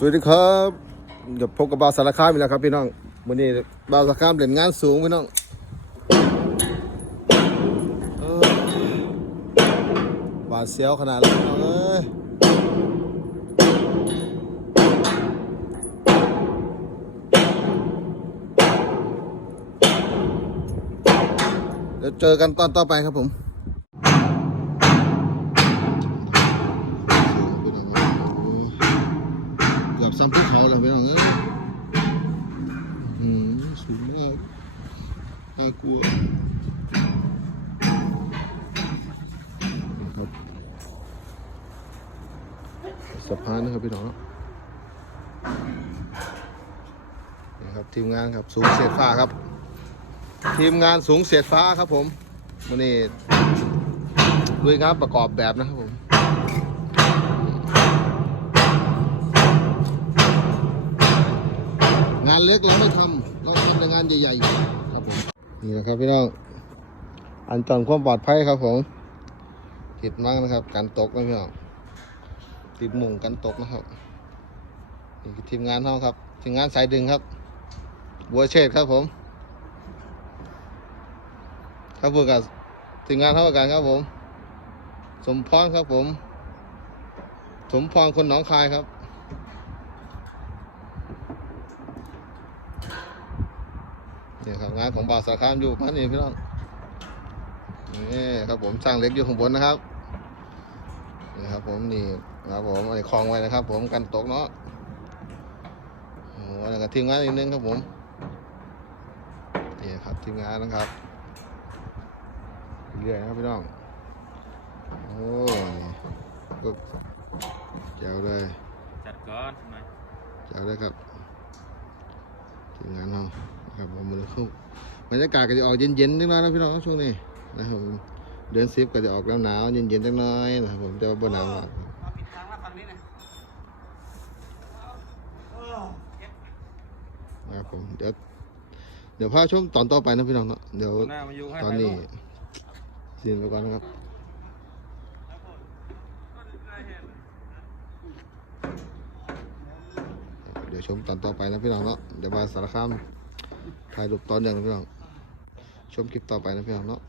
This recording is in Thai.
สวัสดีครับเดี๋ยวพบกับบาวสารคามอีกแล้วครับพี่น้องวันนี้บาวสารคามเล่นงานสูงพี่น้องออบาเสียวขนาดเลยพี่น้องเอ้ยเดี๋ยวเจอกันตอนต่อไปครับผม ซ้ำภูเขาแล้วพี่น้องเอ้ยอืมสูงมากน่ากลัวครับสะพานนะครับพี่น้องนี่ครับทีมงานครับสูงเสียดฟ้าครับ ทีมงานสูงเสียดฟ้าครับผมวันนี้ด้วยงานประกอบแบบนะครับผมานเล็กเราไม่ทำเราทำแต่งานใหญ่ๆครับผมนี่นะครับพี่น้องอันตอนความปลอดภัยครับผมติดมากนะครับการตกนะพี่น้องติดมุงกันตกนะครับนี่คือทีมงานเขาครับทีมงานสายดึงครับ บัวเชษครับผมครับผมกับทีมงานเท่ากันครับผม สมพรครับผม สมพรคนหนองคายครับ นี่ครับงานของบ่าวสารคามอยู่พันนี่พี่น้องนี่ครับผมสร้างเล็กอยู่ข้างบนนะครับนี่ครับผมนี่ครับผมอันนี้คลองไว้นะครับ ผมกันตกเนาะโอ้อันนี้ก็ทีมงานอีกนึงครับผมนี่ครับทีมงานนะครับเรื่อยๆนะครับพี่น้องโอ้นี่ปึ๊บเจ๋วเลยจัดก่อนมาเจ๋วเลยครับทีมงานเรานะ ครับผมมือคู่บรรยากาศก็จะออกเย็นๆนิดหน่อยนะพี่น้องช่วงนี้นะครับผมเดือนสิบก็จะออกหนาวๆเย็นๆจังน้อยนะครับผมแต่ว่าบ่หนาวมากมาปิดทางแล้วฝั่งนี้นะนะครับผมเดี๋ยวเดี๋ยวพาชมตอนต่อไปนะพี่น้องเนาะเดี๋ยวหน้ามาอยู่ให้ตอนนี้สิ้นไปก่อนนะครับเดี๋ยวชมตอนต่อไปนะพี่น้องเนาะเดี๋ยวมาสารคาม ถ่ายรูปตอนเดียวนะพี่น้อง ชมคลิปต่อไปนะพี่น้องเนาะ